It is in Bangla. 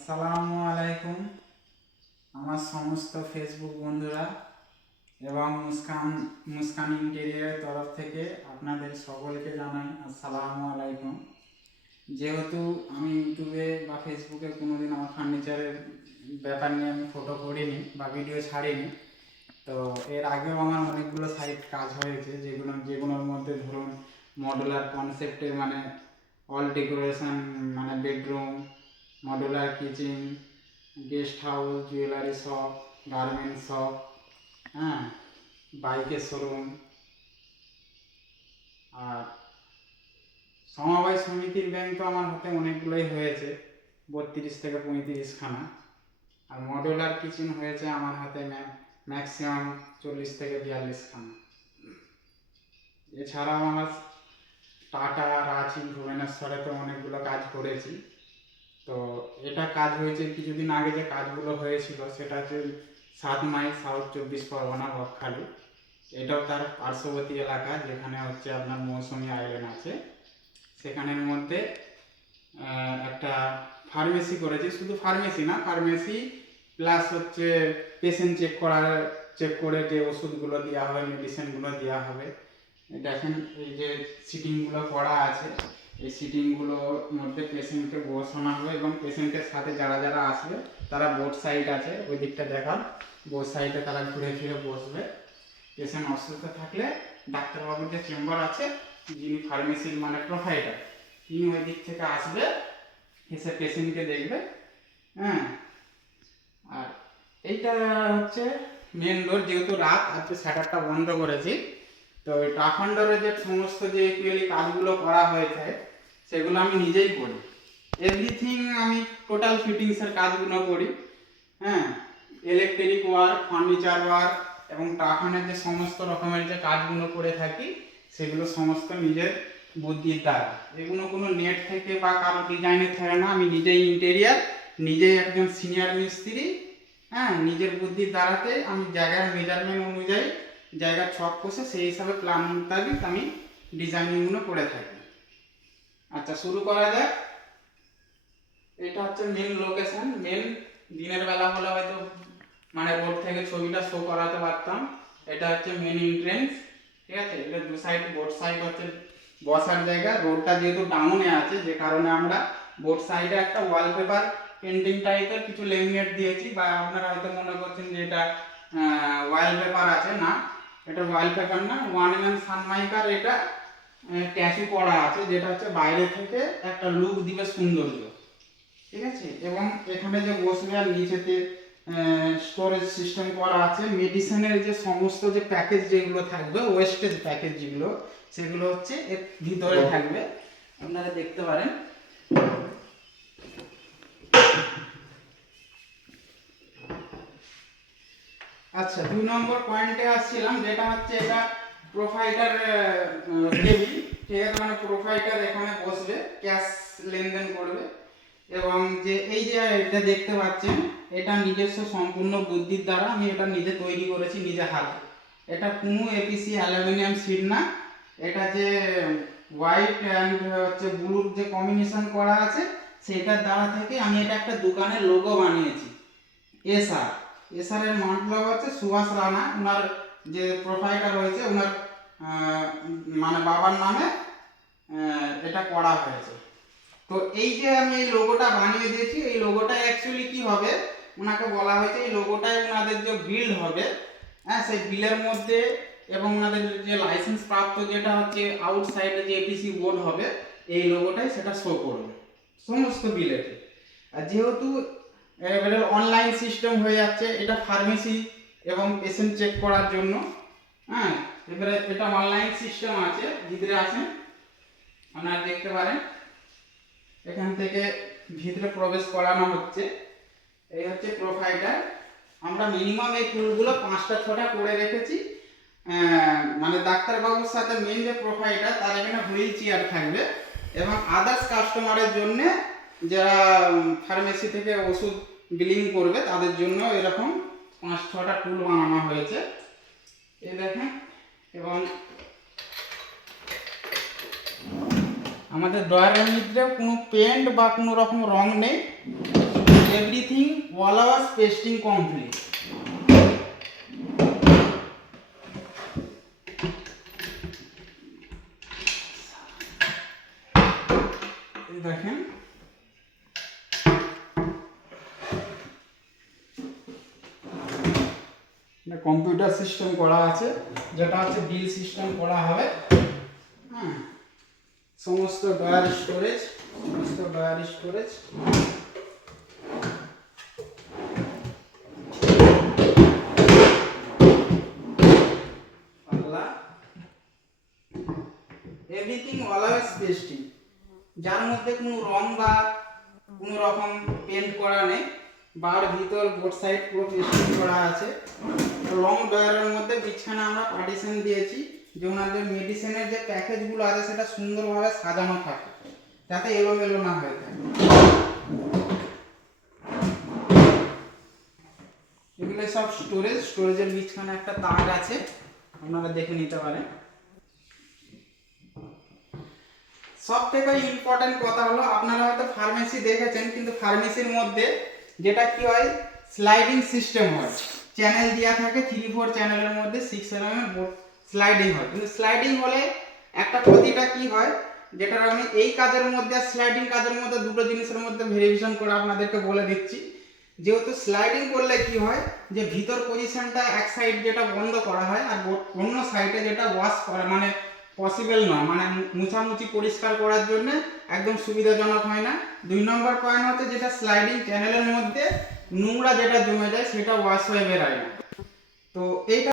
আসসালামু আলাইকুম আমার সমস্ত ফেসবুক বন্ধুরা এবং মুস্কান ইন্টেরিয়ারের তরফ থেকে আপনাদের সকলকে জানাই আসসালামু আলাইকুম। যেহেতু আমি ইউটিউবে বা ফেসবুকে কোনোদিন আমার ফার্নিচারের ব্যাপার নিয়ে আমি ফটো করিনি বা ভিডিও ছাড়িনি, তো এর আগেও আমার অনেকগুলো সাইট কাজ হয়েছে যেগুলোর মধ্যে ধরুন মডুলার কনসেপ্টে, মানে অল ডেকোরেশন, মানে bedroom, modular kitchen, guest house, jewellery shop, garment shop, হ্যাঁ, বাইকের শোরুম, আর সমবায় সমিতির ব্যাংক তো আমার হাতে অনেকগুলোই হয়েছে, 32 থেকে 35 খানা। আর মডুলার কিচেন হয়েছে আমার হাতে ম্যাক্সিমাম 40 থেকে 42 খানা। এছাড়াও আমার টাটা, রাঁচি, ভুবনেশ্বরে তো অনেকগুলো কাজ করেছি। তো এটা কাজ হয়েছে কিছুদিন আগে, যে কাজগুলো হয়েছিল সেটা হচ্ছে 7 মাইল সাউথ 24 পরগনা, বকখালি। এটাও তার পার্শ্ববর্তী এলাকা, যেখানে হচ্ছে আপনার মৌসুমী আইল্যান্ড আছে। সেখানের মধ্যে একটা ফার্মেসি করেছি, শুধু ফার্মেসি না, ফার্মেসি প্লাস হচ্ছে পেশেন্ট চেক করে যে ওষুধগুলো দেওয়া হবে, মেডিসিনগুলো দেওয়া হবে। দেখেন এই যে সিটিংগুলো করা আছে, এই সিটিংগুলোর মধ্যে পেশেন্টকে বসানো হবে এবং পেশেন্টের সাথে যারা যারা আসবে তারা বোথ সাইড আছে, ওই দিকটা দেখান, বোথ সাইডে তারা ঘুরে ফিরে বসবে। পেশেন্ট অসুস্থ থাকলে ডাক্তারবাবুর যে চেম্বার আছে, যিনি ফার্মেসির মানে প্রোভাইডার, তিনি ওই দিক থেকে আসবে, এসে পেশেন্টকে দেখবে। হ্যাঁ, আর এইটা হচ্ছে মেন ডোর। যেহেতু রাত, আজকে শাটারটা বন্ধ করেছি, তো ওই টাফান্ডারে যে সমস্ত যে অ্যাকচুয়ালি কাজগুলো করা হয়েছে সেগুলো আমি নিজেই করি। এভরিথিং আমি টোটাল ফিটিংসের কাজগুলো করি। হ্যাঁ, ইলেকট্রিক ওয়ার্ক, ফার্নিচার ওয়ার্ক এবং টাফানের যে সমস্ত রকমের যে কাজগুলো করে থাকি সেগুলো সমস্ত নিজের বুদ্ধির দ্বারা। এগুলো কোনো নেট থেকে বা কারো ডিজাইনের থাকে না, আমি নিজেই ইন্টেরিয়ার, নিজেই একজন সিনিয়র মিস্ত্রি। হ্যাঁ, নিজের বুদ্ধির দ্বারাতে আমি জায়গার মেজারমেন্ট অনুযায়ী জায়গার ছক কষে সেই হিসাবে প্ল্যান মোতাবেক আমি ডিজাইনিংগুলো করে থাকি। আচ্ছা, শুরু করা যাক। এটা হচ্ছে মেন লোকেশন। মেন দিনের বেলা হলে হয়তো মানে রোড থেকে ছবিটা শো করাতে পারতাম। এটা হচ্ছে মেন এন্ট্রেন্স, ঠিক আছে। এটা দু সাইড, বোথ সাইড হচ্ছে বসার জায়গা। রোডটা যেহেতু ডাউনে আছে, যে কারণে আমরা বোথ সাইডে একটা ওয়ালপেপার পেন্টিং টাইপের কিছু লেমিনেট দিয়েছি, বা আপনারা হয়তো মনে করছেন যে এটা ওয়ালপেপার আছে, না, এটা ওয়ালপেপার না, 1mm সানমাইকার এটা ট্যাটু করা আছে, যেটা হচ্ছে বাইরে থেকে একটা লুক দিবে, সৌন্দর্য, ঠিক আছে। এবং এখানে যে বসবে আর নিচেতে স্টোরেজ সিস্টেম করা আছে। মেডিসিনের যে সমস্ত যে প্যাকেজ যেগুলো থাকবে, ওয়েস্টেজ প্যাকেজ যেগুলো, সেগুলো হচ্ছে এর ভিতরে থাকবে, আপনারা দেখতে পারেন। আচ্ছা, 2 নম্বর পয়েন্টে আসছিলাম, যেটা হচ্ছে এটা প্রোভাইডার টেবিল, ঠিক আছে। মানে প্রোভাইডার এখানে বসবে, ক্যাশ লেনদেন করবে। এবং যে এই যে এটা দেখতে পাচ্ছেন, এটা নিজস্ব সম্পূর্ণ বুদ্ধির দ্বারা আমি এটা নিজে তৈরি করেছি, নিজে হাতে। এটা কোনো এপিসি অ্যালুমিনিয়াম শীট না, এটা যে হোয়াইট অ্যান্ড হচ্ছে ব্লুর যে কম্বিনেশন করা আছে, সেটার দ্বারা থেকে আমি এটা একটা দোকানের লোগো বানিয়েছি। এসআর এর মতলব হচ্ছে সুভাষ রানা, ওনার যে প্রোফাইলটা রয়েছে, ওনার মানে বাবার নামে এটা করা হয়েছে। তো এই যে আমি এই লোগোটা বানিয়ে দিয়েছি, এই লোগোটা অ্যাকচুয়ালি কি হবে, ওনাকে বলা হয়েছে এই লোগোটাই ওনাদের যে বিল হবে, হ্যাঁ, সেই বিলের মধ্যে এবং ওনাদের যে লাইসেন্স প্রাপ্ত যেটা হচ্ছে আউটসাইডে যে এপিসি বোর্ড হবে, এই লোগোটাই সেটা শো করবে সমস্ত বিলেতে। আর যেহেতু এবারে অনলাইন সিস্টেম হয়ে যাচ্ছে, এটা ফার্মেসি এবং পেশেন্ট চেক করার জন্য। হ্যাঁ, এবারে এটা অনলাইন সিস্টেম আছে, ভিতরে আসেন, আপনারা দেখতে পারেন। এখান থেকে ভিতরে প্রবেশ করানো হচ্ছে। এই হচ্ছে প্রোভাইডার। আমরা মিনিমাম এই টুলগুলো 5টা 6টা করে রেখেছি। মানে ডাক্তারবাবুর সাথে মেন যে প্রোভাইডার, তার এখানে হুইল চেয়ার থাকবে এবং আদার্স কাস্টমারের জন্য, যারা ফার্মেসি থেকে ওষুধ বিলিং করবে তাদের জন্য এরকম 5-6টা টুল বানানো হয়েছে, এই দেখেন। এবং আমাদের ডয়ারের মধ্যে কোনো পেন্ট বা কোনো রকম রং নেই, everything all hours pasting complete. দেখেন কম্পিউটার সিস্টেম করা আছে, যেটা হচ্ছে বিল সিস্টেম করা হবে। হ্যাঁ, সমস্ত drawer storage, everything always pasting, যার মধ্যে কোনো রং বা কোনো রকম পেন্ট করা নেই। বার ভিতর বোর্ড সাইড পুরো পেস্টিং করা আছে। লং ড্রয়ারের মধ্যে বিছানা আমরা পার্টিশন দিয়েছি, যে ওনাদের মেডিসিনের যে প্যাকেজগুলো আছে সেটা সুন্দরভাবে সাজানো থাকে, যাতে এলোমেলো না হয়ে থাকে। এগুলো সব স্টোরেজের বিছানা একটা তাক আছে, আপনারা দেখে নিতে পারেন। সব থেকে ইম্পর্টেন্ট কথা হলো, আপনারা হয়তো ফার্মেসি দেখেছেন, কিন্তু ফার্মেসির মধ্যে যেটা কি হয়, স্লাইডিং সিস্টেম হয়, চ্যানেল দেওয়া থাকে 3-4 চ্যানেলের মধ্যে 6 mm স্লাইডিং হয়। কিন্তু স্লাইডিং হলে একটা ক্ষতিটা কি হয়, যেটা আমি এই কাজের মধ্যে আর স্লাইডিং কাজের মধ্যে দুটো জিনিসের মধ্যে ভেরিয়েশন করে আপনাদেরকে বলে দিচ্ছি। যেহেতু স্লাইডিং করলে কি হয়, যে ভিতর পজিশনটা এক সাইড যেটা বন্ধ করা হয়, আর অন্য সাইডে যেটা ওয়াশ করা মানে পসিবল নয়, মানে মুছামুছি পরিষ্কার করার জন্য একদম সুবিধাজনক হয় না। 2 নম্বর পয়েন্ট হচ্ছে, যেটা স্লাইডিং চ্যানেলের মধ্যে নোংরা যেটা জমে যায় সেটা ওয়াশ হয়ে বেরোয় না। তো এইটা